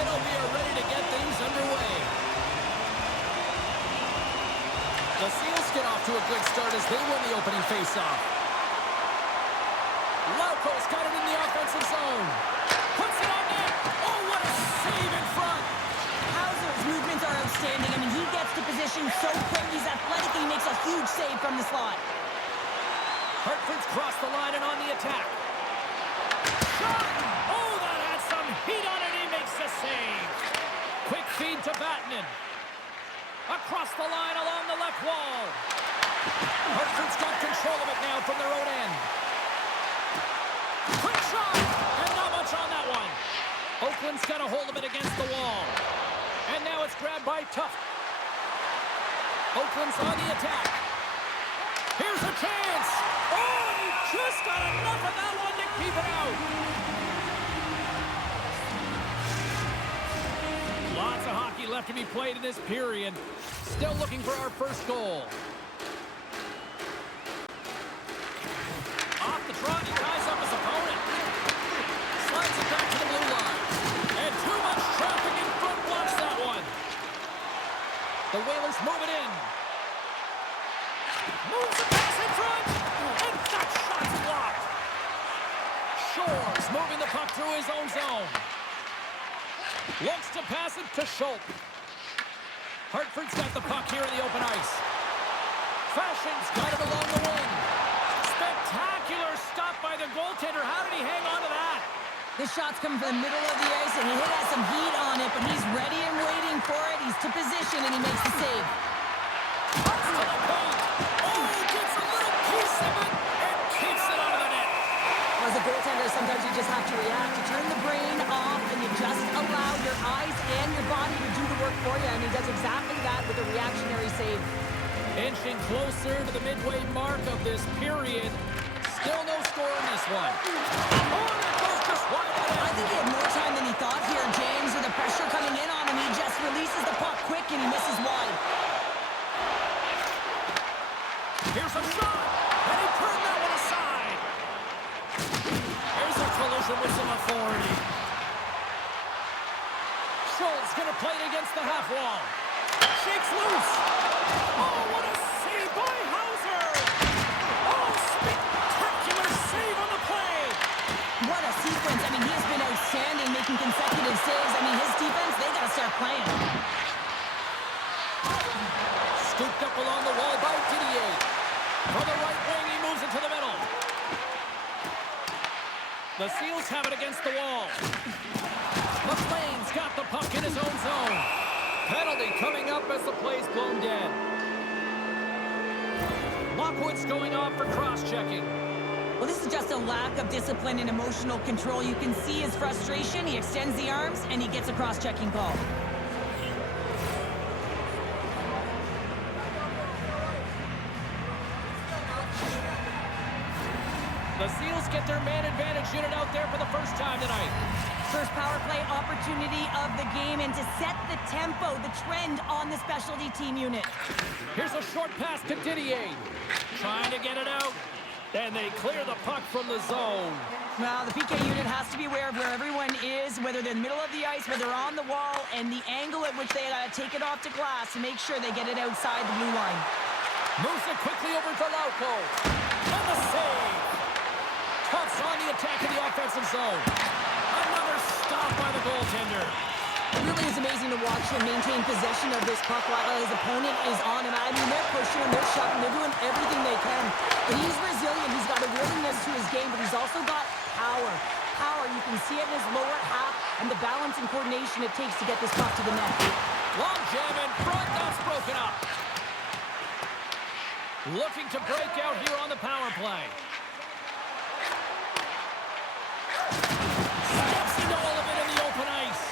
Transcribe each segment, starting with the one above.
middle. We are ready to get things underway. The Seals get off to a good start as they win the opening faceoff. Lauko's got it in the offensive zone. Puts it on net. Oh, what a save in front. Hauser's movements are outstanding. I mean, he gets to position so quick. He's athletic and he makes a huge save from the slot. Hartford's crossed the line and on the attack. Shot! Oh, that had some heat on it. He makes the save. Quick feed to Vatanen. Across the line along the left wall. Hartford's got control of it now from their own end. Quick shot! And not much on that one. Oakland's got a hold of it against the wall. And now it's grabbed by Tufte. Oakland's on the attack. Here's a chance. Oh, he just got enough of that one to keep it out. Lots of hockey left to be played in this period. Still looking for our first goal. Off the trot, he ties up his opponent. Slides it back to the blue line. And too much traffic in front blocks that one. The Whalers move it in. Moves the pass in front. And that shot's blocked. Shores moving the puck through his own zone. Looks to pass it to Schultz. Hartford's got the puck here in the open ice. Fashion's got it along the wing. Spectacular stop by the goaltender. How did he hang on to that? This shot's coming from the middle of the ice, and he has some heat on it, but he's ready and waiting for it. He's to position, and he makes the save. Pucks to the paint. Oh, gets a little piece of it and kicks it out of the net. As a goaltender, sometimes you just have to react. You turn the brain off, and you just allow your eyes and your body to do the work for you, and he does exactly that with a reactionary save. Inching closer to the midway mark of this period. Still no score in this one. Oh, that goes just wide. I think he had more time than he thought here, James. With the pressure coming in on him, he just releases the puck quick, and he misses wide. Here's a shot, and he turned that one aside. Here's a collision with some authority. Schultz going to play it against the half wall. Shakes loose. Oh, what a save by Hauser. Oh, spectacular save on the play. What a sequence. I mean, he has been outstanding, making consecutive saves. I mean, his defense, they got to start playing. Scooped up along the wall by Didier. From the right wing, he moves it to the middle. The Seals have it against the wall. McLain's got the puck in his own zone. Penalty coming up as the play's blown dead. Lockwood's going off for cross-checking. Well, this is just a lack of discipline and emotional control. You can see his frustration. He extends the arms, and he gets a cross-checking call. The Seals get their man advantage unit out there for the first time tonight. First power play opportunity of the game, and to set the tempo, the trend on the specialty team unit. Here's a short pass to Didier. Trying to get it out. And they clear the puck from the zone. Well, the PK unit has to be aware of where everyone is, whether they're in the middle of the ice, whether they're on the wall, and the angle at which they take it off to glass to make sure they get it outside the blue line. Moves it quickly over to Lauko. And the save. Tufte's on the attack in the offensive zone. Another stop by the goaltender. It really is amazing to watch him maintain possession of this puck while his opponent is on him. I mean, they're pushing him, they're shoving, they're doing everything they can. But he's resilient, he's got a willingness to his game, but he's also got power. Power, you can see it in his lower half, and the balance and coordination it takes to get this puck to the net. Long jam in front, that's broken up. Looking to break out here on the power play. Steps into all of it in the open ice.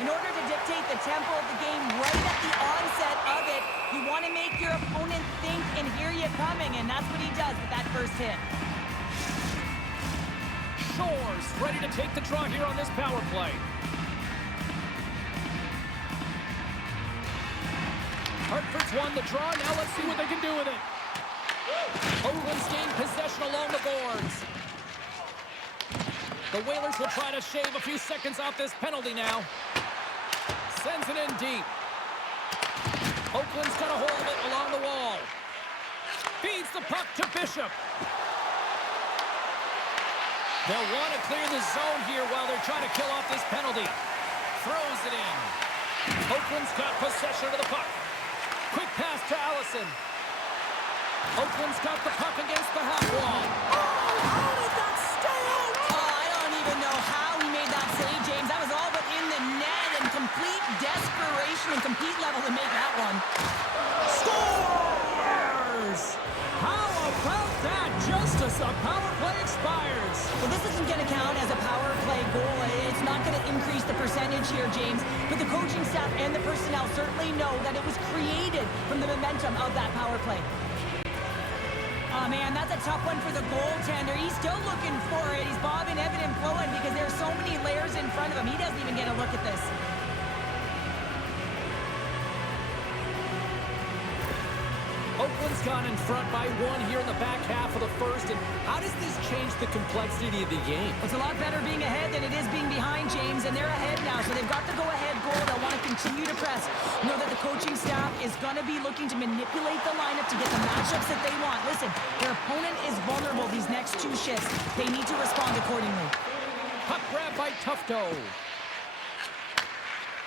In order to dictate the tempo of the game right at the onset of it, you want to make your opponent think and hear you coming, and that's what he does with that first hit. Shores ready to take the draw here on this power play. Hartford's won the draw. Now let's see what they can do with it. Oakland's gained possession along the boards. The Whalers will try to shave a few seconds off this penalty now. deep. Oakland's got a hold of it along the wall. Feeds the puck to Bishop. They'll want to clear the zone here while they're trying to kill off this penalty. Throws it in. Oakland's got possession of the puck. Quick pass to Allison. Oakland's got the puck against the half wall. Oh, how did that stay out? Oh, I don't even know how he made that save, James. That was all but in the net and complete desperation and compete level to make that one. Scores! How about that? Just as the power play expires. Well, this isn't going to count as a power play goal. It's not going to increase the percentage here, James. But the coaching staff and the personnel certainly know that it was created from the momentum of that power play. Oh, man, that's a tough one for the goaltender. He's still looking for it. He's bobbing, ebbing, and flowing because there's so many layers in front of him. He doesn't even get a look at this. Oakland's gone in front by one here in the back half of the first. And how does this change the complexity of the game? It's a lot better being ahead than it is being behind, James, and they're ahead now, so they've got the go-ahead goal. They'll want to continue to press. Know that the coaching staff is going to be looking to manipulate the lineup to get the matchups that they want. Listen, their opponent is vulnerable these next two shifts. They need to respond accordingly. Puck grab by Tufto.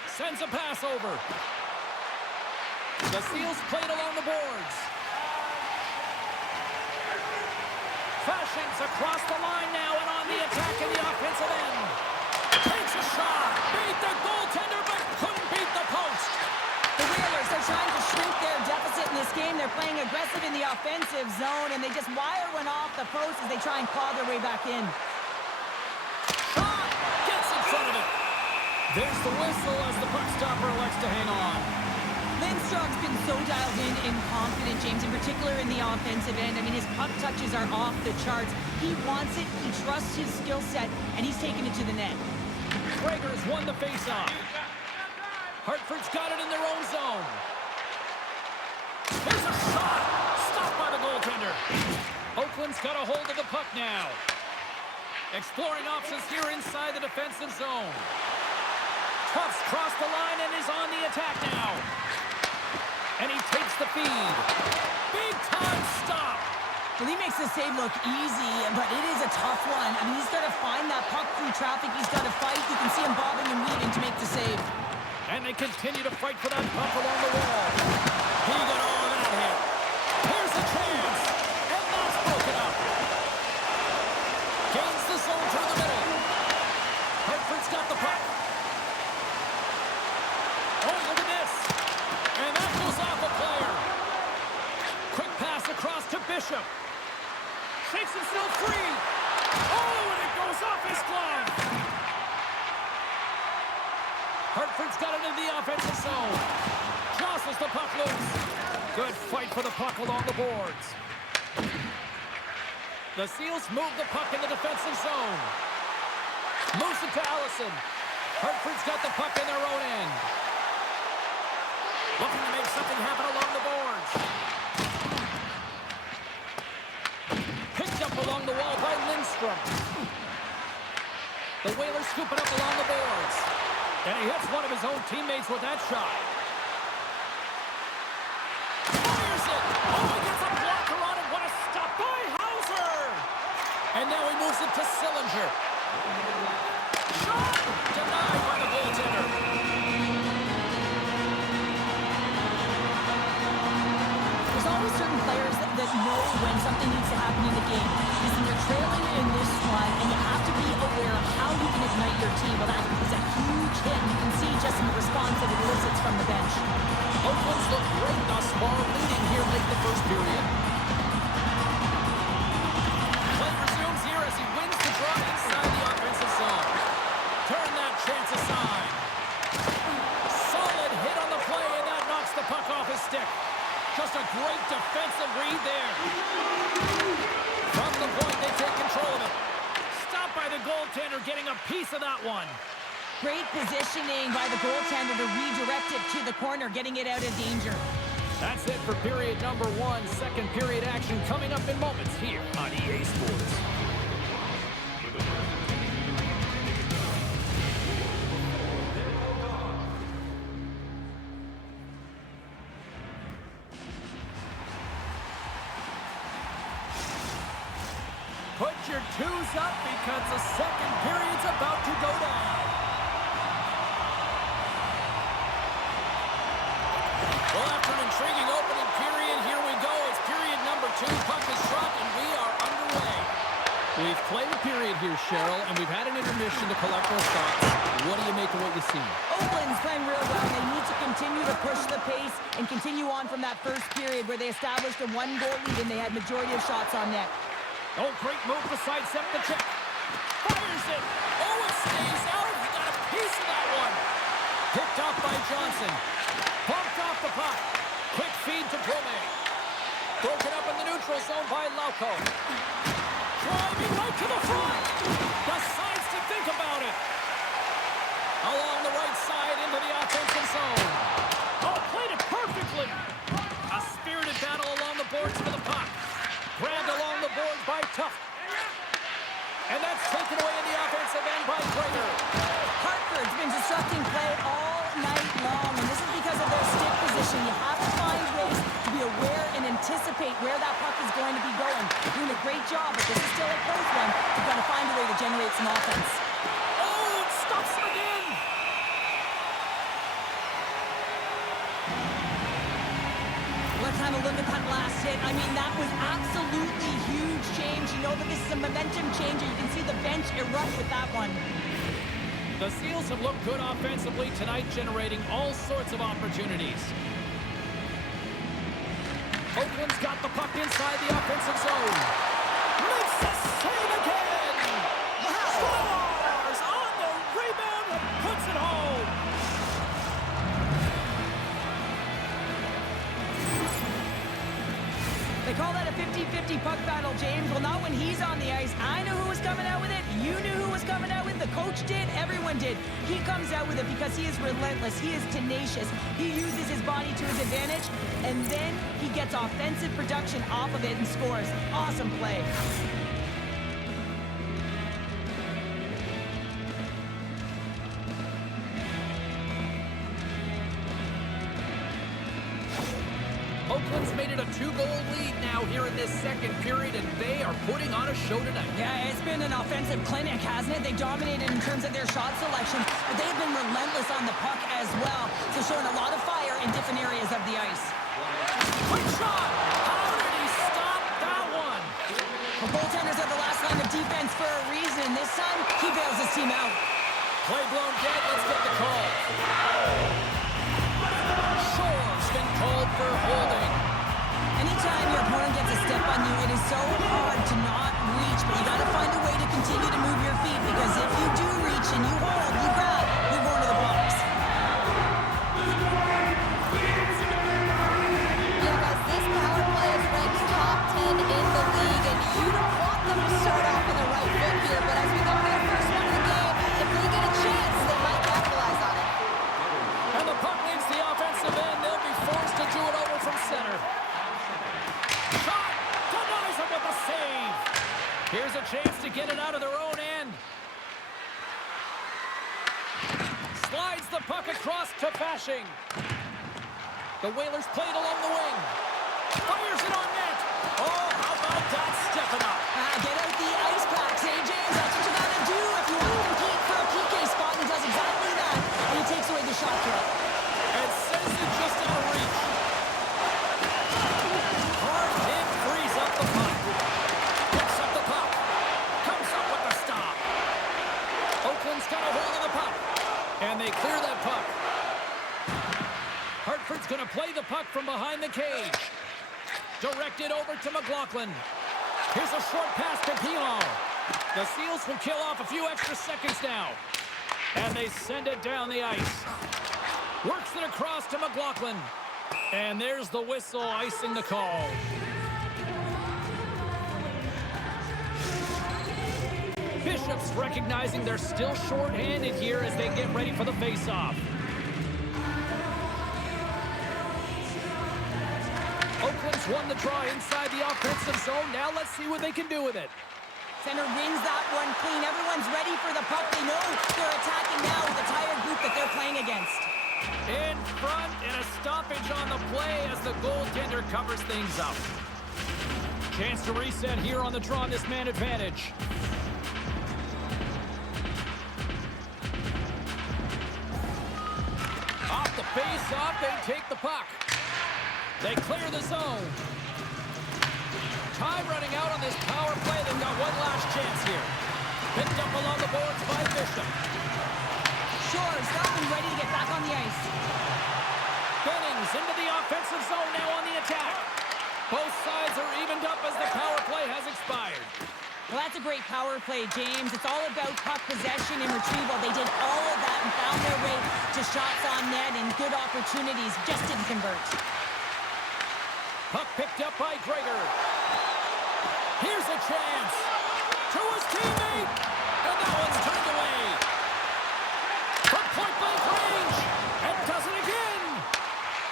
Sends a pass over. The Seals played along the boards. Fashions across the line now and on the attack in the offensive end. Takes a shot. Beat the goaltender but couldn't beat the post. The Whalers, they're trying to shrink their deficit in this game. They're playing aggressive in the offensive zone, and they just wire one off the post as they try and claw their way back in. Shot! Gets in front of it. There's the whistle as the puck stopper elects to hang on. Lindstrom's been so dialed in and confident, James, in particular in the offensive end. I mean, his puck touches are off the charts. He wants it, he trusts his skill set, and he's taking it to the net. Traeger's won the faceoff. Hartford's got it in their own zone. There's a shot! Stopped by the goaltender. Oakland's got a hold of the puck now. Exploring options here inside the defensive zone. Tufts crossed the line and is on the attack now. And he takes the feed. Big time stop. Well, he makes the save look easy, but it is a tough one. I mean, he's got to find that puck through traffic. He's got to fight. You can see him bobbing and weaving to make the save. And they continue to fight for that puck along the wall. He got all of that hit. Here's a chance. And that's broken up. Gains the zone through the middle. Hartford's got the puck. Oh, look at this. And that goes off a player. Quick pass across to Bishop. Shakes himself free. Oh, and it goes off his glove. Hartford's got it in the offensive zone. Jostles the puck loose. Good fight for the puck along the boards. The Seals move the puck in the defensive zone. Moves it to Allison. Hartford's got the puck in their own end. Looking to make something happen along the boards. Picked up along the wall by Lindstrom. The Whalers scoop it up along the boards. And he hits one of his own teammates with that shot. Fires it! Oh, he gets a blocker on it. What a stop by Hauser! And now he moves it to Sillinger. Shot! Denied by the goaltender. There's always certain players that know when something needs to happen in the game. Listen, you're trailing in this one, and you have to be aware of how you can ignite your team. Well, that is a huge hit. You can see just in the response that it elicits from the bench. Oakland's looked great thus far, leading here late in the first period. Play resumes here as he wins the draw inside the offensive zone. Turn that chance aside. Solid hit on the play, and that knocks the puck off his stick. Just a great defensive read there. From the point, they take control of it. Stopped by the goaltender, getting a piece of that one. Great positioning by the goaltender to redirect it to the corner, getting it out of danger. That's it for period number one. Second period action coming up in moments here on EA Sports. your twos up because the second period's about to go down. Well, after an intriguing opening period, here we go. It's period number 2. Puck is dropped, and we are underway. We've played a period here, Cheryl, and we've had an intermission to collect our thoughts. What do you make of what you see? Oakland's playing real well. They need to continue to push the pace and continue on from that first period where they established a 1-goal lead and they had majority of shots on net. Oh, great move to sidestep the check. Fires it. Oh, it stays out. He got a piece of that one. Picked off by Johnson. Pumped off the puck. Quick feed to Brome. Broken up in the neutral zone by Lauko. Driving right to the front. Decides to think about it. Along the right side into the offensive zone. Oh, played it perfectly. A spirited battle along the boards for the puck. Grabbed along the board by Tufte. And that's taken away in the offensive end by Veilleux. Hartford's been disrupting play all night long, and this is because of their stick position. You have to find ways to be aware and anticipate where that puck is going to be going. You're doing a great job, but this is still a close one. You've got to find a way to generate some offense. Oh, it stops him again. Let's have a look at that last hit. I mean, that was absolutely huge change. You know that this is a momentum changer. You can see the bench erupt with that one. The Seals have looked good offensively tonight, generating all sorts of opportunities. Oakland's got the puck inside the offensive zone. Makes the save again! Scores on the rebound and puts it home! They call that a 50-50 puck battle, James. Well, not when he's on the ice. I know who was coming out with it. You knew who was coming out with it. The coach did. Everyone did. He comes out with it because he is relentless. He is tenacious. He uses his body to his advantage, and then he gets offensive production off of it and scores. Awesome play. Oakland's made it a 2-goal lead now here in this second period, and they are putting on a show tonight. Yeah, it's been an offensive clinic, hasn't it? They dominated in terms of their shot selection, but they've been relentless on the puck as well, so showing a lot of fire in different areas of the ice. Quick shot! How did he stop that one? The goaltenders are the last line of defense for a reason. This time, he bails his team out. Play blown dead. Let's get the call. Shore's been called for holding. Anytime your opponent gets a step on you, it is so hard to not reach, but you got to find a way to continue to move your feet, because if you do reach and you hold, you grab, you're going to the box. Yeah, guys, this power play is ranked top 10 in the league, and you don't want them to start off on the right foot here, but as we go to the first one of the game, if they get a chance, they might capitalize on it. And the puck leaves the offensive end. They'll be forced to do it over from center. Shot! Denies him with a save. Here's a chance to get it out of their own end. Slides the puck across to Fashing. The Whalers played along the wing. Fires it on net. Oh, how about that stepping up? Get out the ice packs, AJ. That's what you got to do if you want to compete for a PK spot. He does exactly that, and he takes away the shot throw. And sends it just out of reach. Hard hit frees up the puck. Picks up the puck. Comes up with the stop. Oakland's got a hold of the puck. And they clear that puck. Hartford's going to play the puck from behind the cage. Directed over to McLain. Here's a short pass to Pilon. The Seals will kill off a few extra seconds now. And they send it down the ice. Works it across to McLain. And there's the whistle icing the call. Bishop's recognizing they're still short-handed here as they get ready for the face-off. Oakland's won the draw inside the offensive zone. Now let's see what they can do with it. Center wins that one clean. Everyone's ready for the puck. They know they're attacking now with the tired group that they're playing against. In front, and a stoppage on the play as the goaltender covers things up. Chance to reset here on the draw on this man advantage. Off the face-off, they take the puck. They clear the zone. Time running out on this power play. They've got one last chance here. Picked up along the boards by Bishop. Shores up and ready to get back on the ice. Bennings into the offensive zone now on the attack. Both sides are evened up as the power play has expired. Well, that's a great power play, James. It's all about puck possession and retrieval. They did all of that and found their way to shots on net and good opportunities. Just didn't convert. Puck picked up by Gregor. Here's a chance. To his teammate. And that one's turned away. From point-blank range. And does it again.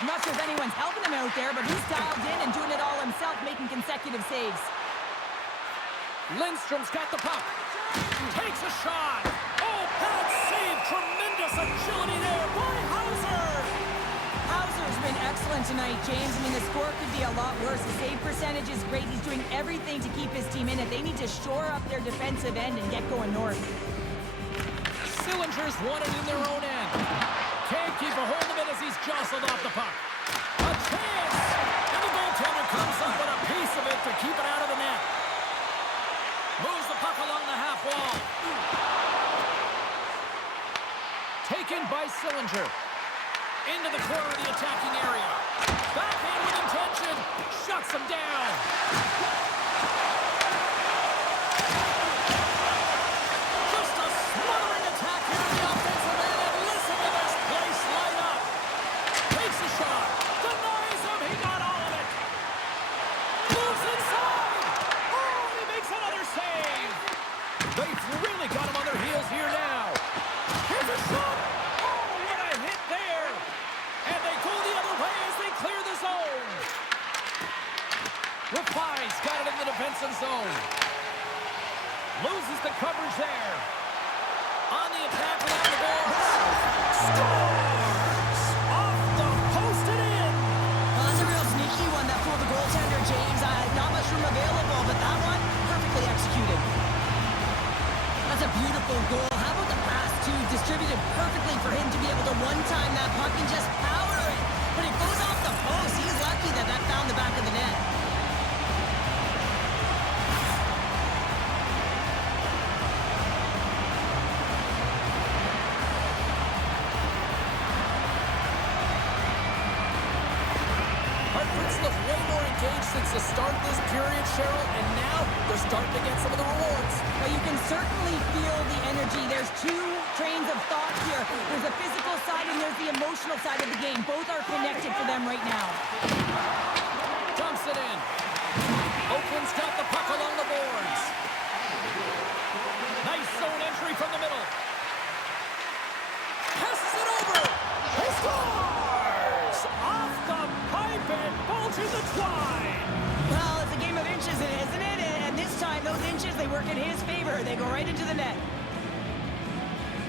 I'm not sure if anyone's helping him out there, but he's dialed in and doing it all himself, making consecutive saves. Lindstrom's got the puck. Takes a shot. Oh, pad save. Tremendous agility there by Hauser. Hauser's been excellent tonight, James. I mean, the score could be a lot worse. The save percentage is great. He's doing everything to keep his team in it. They need to shore up their defensive end and get going north. Sillinger's won it in their own end. Can't keep a hold of it as he's jostled off the puck. A chance! And the goaltender comes up with a piece of it to keep it out of the net. Moves the puck along the half wall. Taken by Sillinger. Into the corner of the attacking area. Backhand with intention. Shuts him down. Just a smothering attack here in the offensive end. And listen to this place light up. Takes a shot. Denies him. He got all of it. Moves inside. Oh, and he makes another save. They've really got him on their heels here now. Here's a shot. Oh, what a hit there. And they go the other way as they clear the zone. Rafi's got it in the defensive zone. Loses the coverage there. On the attack around the boards. Scores! Off the post and in. Well, that's a real sneaky one that fooled the goaltender, James. Not much room available, but that one perfectly executed. That's a beautiful goal. How about the pass, too? Distributed perfectly for him to be able to one-time that puck and just power it. But it goes off the post. He's lucky that that found the back of the net. Hartford's looked way more engaged since the start of this period, Cheryl, and now they're starting to get some of the rewards. Well, you can certainly feel the energy. There's two trains of thought here. There's the physical side and there's the emotional side of the game. Both are connected for them right now. Dumps it in. Oakland's got the puck along the boards. Nice zone entry from the middle. Passes it over. He scores! Off the pipe and bulging the twine. Well, it's a game of inches, isn't it? And this time, those inches, they work in his favor. They go right into the net.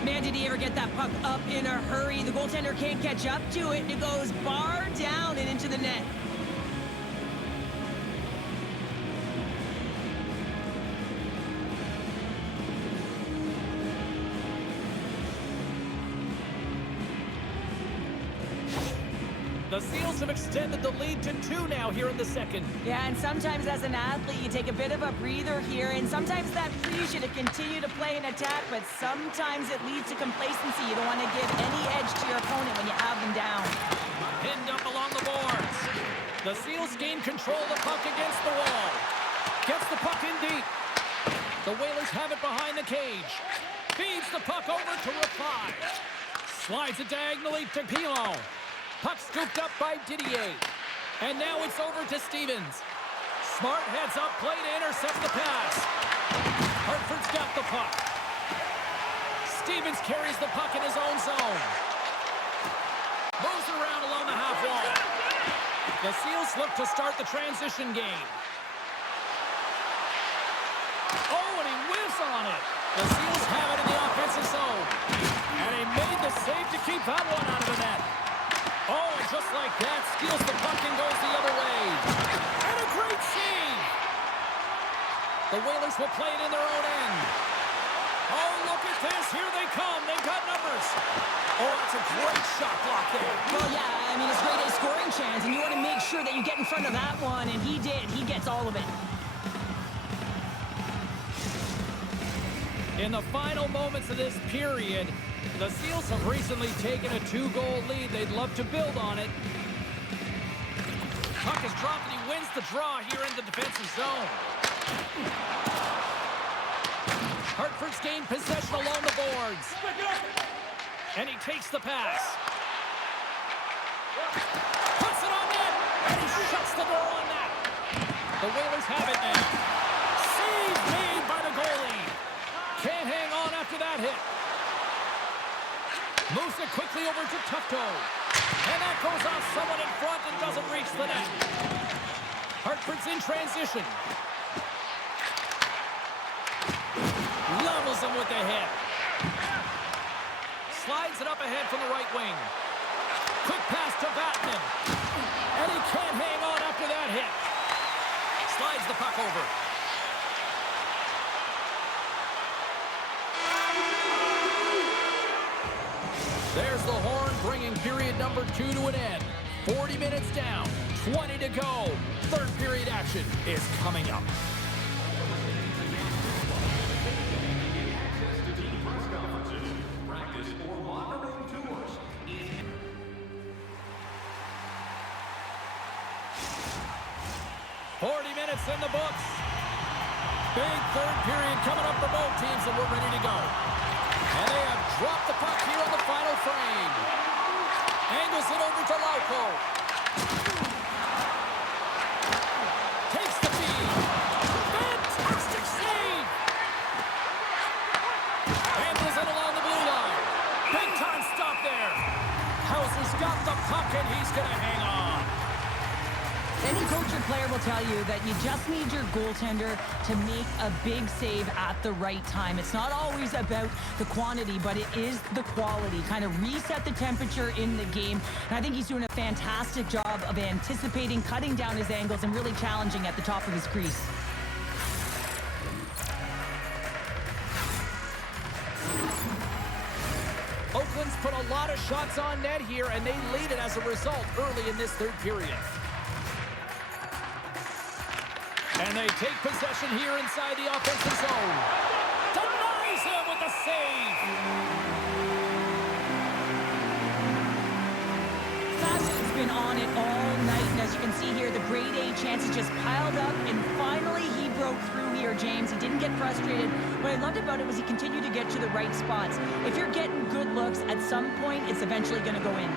Man, did he ever get that puck up in a hurry. The goaltender can't catch up to it, and it goes bar down and into the net. The Seals have extended the lead to 2 now here in the second. Yeah, and sometimes as an athlete, you take a bit of a breather here, and sometimes that frees you to continue to play an attack, but sometimes it leads to complacency. You don't want to give any edge to your opponent when you have them down. Pinned up along the boards. The Seals gain control of the puck against the wall. Gets the puck in deep. The Whalers have it behind the cage. Feeds the puck over to Rafi. Slides it diagonally to Pilon. Puck scooped up by Didier. And now it's over to Stevens. Smart heads up play to intercept the pass. Hartford's got the puck. Stevens carries the puck in his own zone. Moves around along the half wall. The Seals look to start the transition game. Oh, and he whiffs on it. The Seals have it in the offensive zone. And he made the save to keep that one out of the net. Oh, and just like that, steals the puck and goes the other way. And a great save. The Whalers will play it in their own end. Oh, look at this. Here they come. They've got numbers. Oh, that's a great shot block there. Well, yeah, I mean, it's grade A scoring chance, and you want to make sure that you get in front of that one, and he did. He gets all of it. In the final moments of this period, the Seals have recently taken a 2-goal lead. They'd love to build on it. Puck is dropped, and he wins the draw here in the defensive zone. Hartford's gained possession along the boards. And he takes the pass. Puts it on net. And he shuts the door on that. The Whalers have it now. Save made by the goalie. Can't hang on after that hit. Moves it quickly over to Tufto. And that goes off someone in front and doesn't reach the net. Hartford's in transition. Levels him with the hit. Slides it up ahead from the right wing. Quick pass to Batman. And he can't hang on after that hit. Slides the puck over. There's the horn, bringing period number 2 to an end. 40 minutes down, 20 to go. Third period action is coming up. In the books. Big third period coming up for both teams, and we're ready to go. And they have dropped the puck here on the final frame. Angles it over to Lauko. Takes the feed. Fantastic save. Angles it along the blue line. Big time stop there. Hauser's got the puck, and he's going to hang on. Any coach or player will tell you that you just need your goaltender to make a big save at the right time. It's not always about the quantity, but it is the quality. Kind of reset the temperature in the game. And I think he's doing a fantastic job of anticipating, cutting down his angles, and really challenging at the top of his crease. Oakland's put a lot of shots on net here, and they lead it as a result early in this third period. And they take possession here inside the offensive zone. Denies him with the save. Fashions been on it all night, and as you can see here, the grade A chances just piled up, and finally he broke through here, James. He didn't get frustrated. What I loved about it was he continued to get to the right spots. If you're getting good looks, at some point, it's eventually going to go in.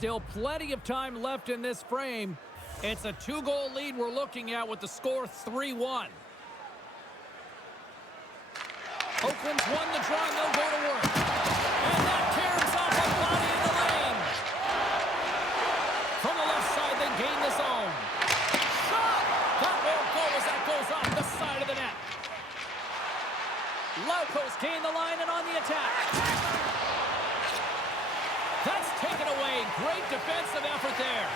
Still plenty of time left in this frame. It's a 2-goal lead we're looking at with the score 3-1. Oakland's won the draw, and they'll go to work. And that carries off a body in the lane. From the left side, they gain the zone. Shot! That won't go as that goes off the side of the net. Lauko's gained the line and on the attack. That's taken away. Great defensive effort there.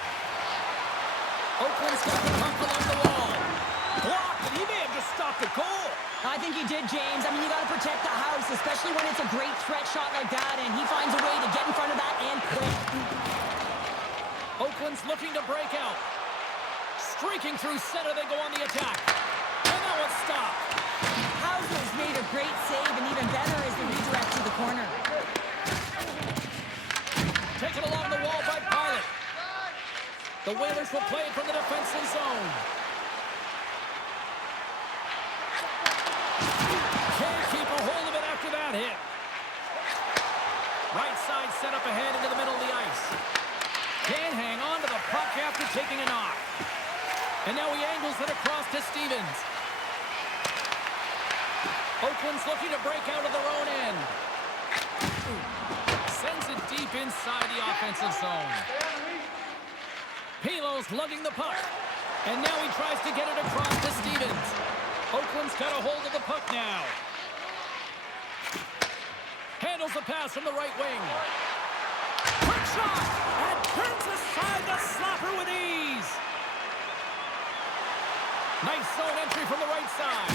Oakland's got the puck along the wall. Blocked, and he may have just stopped the goal. I think he did, James. I mean, you got to protect the house, especially when it's a great threat shot like that, and he finds a way to get in front of that and quick. Oakland's looking to break out. Streaking through center, they go on the attack. And that one's stopped. Hauser's made a great save, and even better is the redirect to the corner. Taken along the wall by Pilot. The Whalers will play it from the defensive zone. Can't keep a hold of it after that hit. Right side set up ahead into the middle of the ice. Can't hang on to the puck after taking a knock. And now he angles it across to Stevens. Oakland's looking to break out of their own end. Sends it deep inside the offensive zone. Pilo's lugging the puck. And now he tries to get it across to Stevens. Oakland's got a hold of the puck now. Handle angles the pass from the right wing. Quick shot! And turns aside the slapper with ease. Nice zone entry from the right side.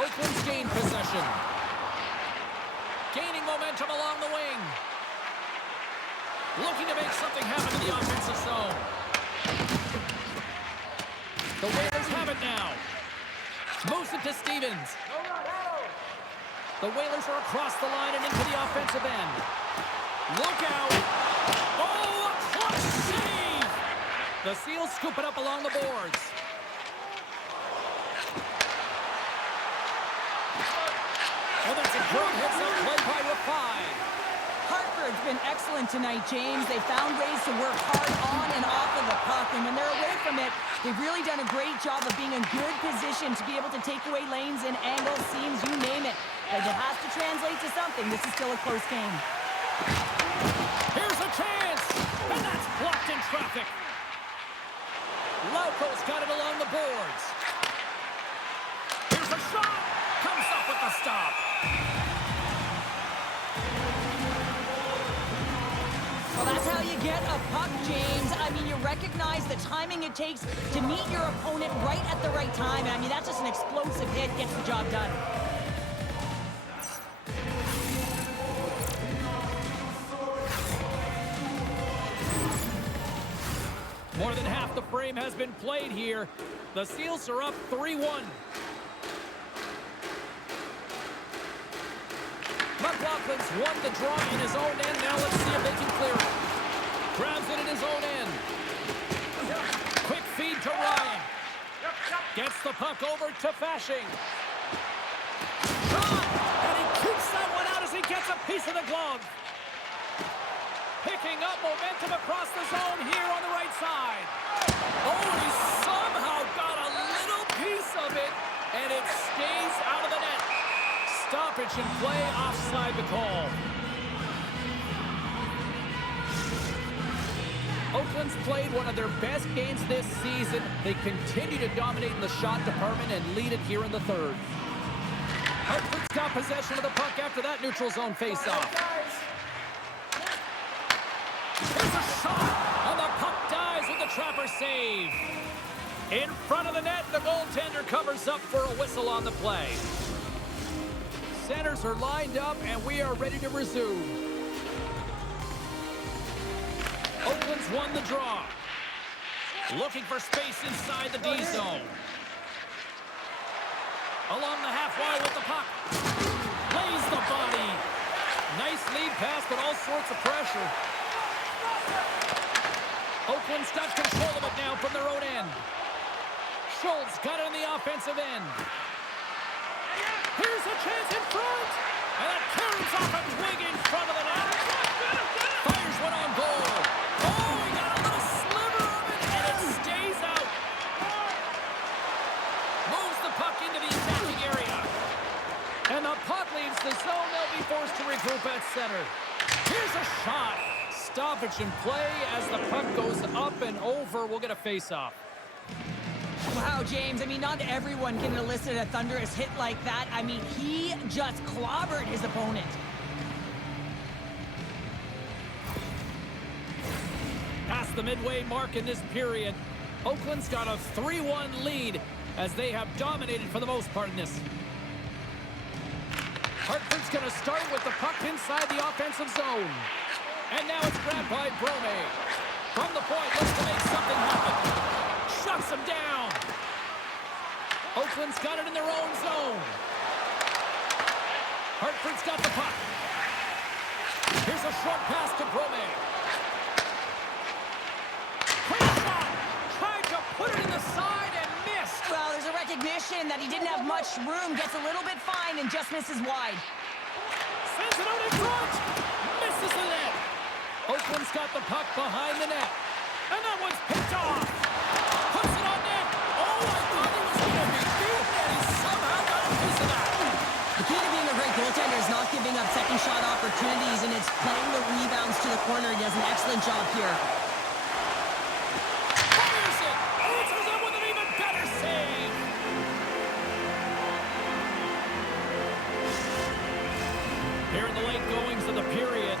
Oakland's gained possession. Gaining momentum along the wing. Looking to make something happen in the offensive zone. The Whalers have it now. Moves it to Stevens. The Whalers are across the line and into the offensive end. Look out. Oh, a clutch save. The Seals scoop it up along the boards. Oh, that's a good hits-up play by Rafai. Hartford's been excellent tonight, James. They found ways to work hard on and off of the puck, and when they're away from it, they've really done a great job of being in good position to be able to take away lanes and angles, seams, you name it. But it has to translate to something. This is still a close game. Here's a chance, and that's blocked in traffic. Lauko's got it along the boards. Here's a shot, comes up with the stop. Well, that's how you get a puck, James. I mean, you recognize the timing it takes to meet your opponent right at the right time. I mean, that's just an explosive hit, gets the job done. More than half the frame has been played here. The Seals are up 3-1. McLaughlin's won the draw in his own end. Now let's see if they can clear it. Grabs it in his own end. Quick feed to Ryan. Gets the puck over to Fashing. Shot! And he keeps that one out as he gets a piece of the glove. Picking up momentum across the zone here on the right side. Oh, he somehow got a little piece of it, and it stays out of the net. Stoppage in play, offside the call. Oakland's played one of their best games this season. They continue to dominate in the shot department and lead it here in the third. Hartford's got possession of the puck after that neutral zone faceoff. Here's a shot, and the puck dies with the trapper save. In front of the net, the goaltender covers up for a whistle on the play. Centers are lined up, and we are ready to resume. Oakland's won the draw. Looking for space inside the D zone. Along the half wall with the puck. Lays the body. Nice lead pass, but all sorts of pressure. Oakland's got control of it now from their own end. Schultz got it on the offensive end. Here's a chance in front. And it carries off a twig in front of the net. Fires one on goal. Oh, he got a little sliver of it, and it stays out. Moves the puck into the attacking area. And the puck leaves the zone. They'll be forced to regroup at center. Here's a shot. Stoppage in play as the puck goes up and over. We'll get a face-off. Wow, James, I mean, not everyone can elicit a thunderous hit like that. I mean, he just clobbered his opponent. Past the midway mark in this period, Oakland's got a 3-1 lead as they have dominated for the most part in this. Hartford's going to start with the puck inside the offensive zone. And now it's grabbed by Brome. From the point, looks to make something happen. Shuts him down. Oakland's got it in their own zone. Hartford's got the puck. Here's a short pass to Brome. Quick shot. Tried to put it in the side and missed. Well, there's a recognition that he didn't have much room. Gets a little bit fine and just misses wide. Sends it out in front. Misses the net. Oakland's got the puck behind the net. And that one's picked off. Puts it on net. Oh, I thought he was going to be beat, and he somehow got a piece of that. The key to being a great goaltender is not giving up second shot opportunities, and it's playing the rebounds to the corner. He does an excellent job here. Fires it. Answers it with an even better save. of the period.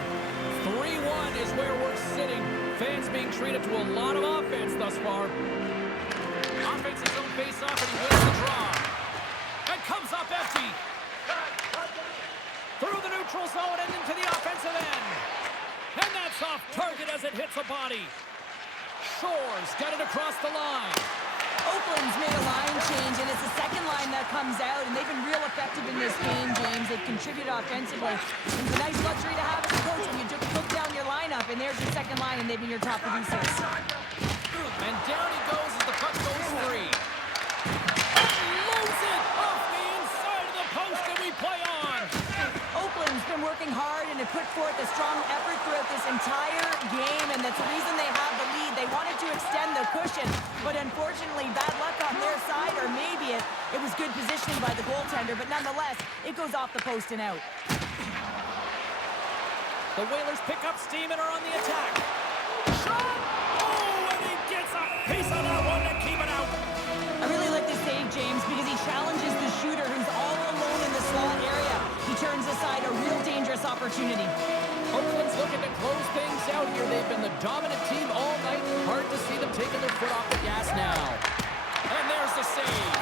3-1 is where we're sitting. Fans being treated to a lot of offense thus far. Offense his own face-off, and he wins the draw. And comes up empty. Through the neutral zone and into the offensive end. And that's off target as it hits a body. Shores got it across the line. Oakland's made a line change, and it's the second line that comes out, and they've been real effective in this game, James. They've contributed offensively. And it's a nice luxury to have as a coach when you took down your lineup, and there's your second line, and they've been your top producers. And down he goes as the puck goes free. And loads it off the inside of the post, and we play on. Oakland's been working hard and have put forth a strong effort throughout this entire game, and that's the reason they have the lead. They wanted to extend the cushion, but unfortunately, bad luck on their side, or maybe it was good positioning by the goaltender, but nonetheless, it goes off the post and out. The Whalers pick up steam and are on the attack. Shot! Oh, and he gets a piece of that one to keep it out. I really like this save, James, because he challenges the shooter who's all alone in the slot area. He turns aside a real dangerous opportunity. Oakland's looking to close things out here. They've been the dominant team all night. Hard to see them taking their foot off the gas now. And there's the save.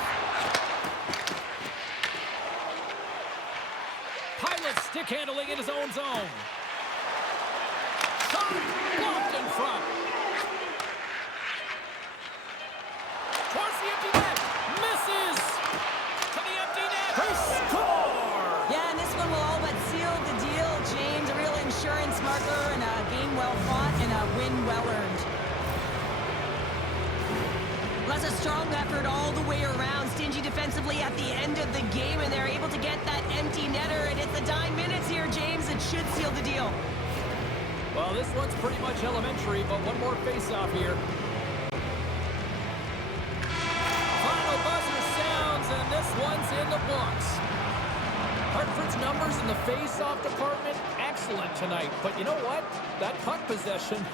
Pilot stick handling in his own zone. Shot blocked in front. Towards the empty net. Misses. To the empty net. They score! Yeah, and this one will all but seal the deal, James. A real insurance marker and a game well fought and a win well earned. That's a strong effort all the way around. Stingy defensively at the end of the game, and they're able to get that empty netter. And it's the dying minutes here, James. It should seal the deal. Well, this one's pretty much elementary, but one more face-off here. Final buzzer sounds, and this one's in the books. Hartford's numbers in the face-off department, excellent tonight. But you know what? That puck possession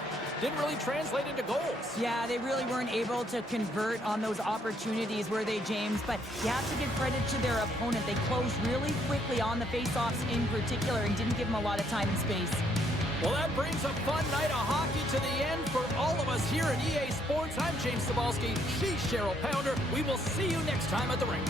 didn't really translate into goals. Yeah, they really weren't able to convert on those opportunities, were they, James? But you have to give credit to their opponent. They closed really quickly on the face-offs in particular and didn't give them a lot of time and space. Well, that brings a fun night of hockey to the end for all of us here at EA Sports. I'm James Cebulski. She's Cheryl Pounder. We will see you next time at the rink.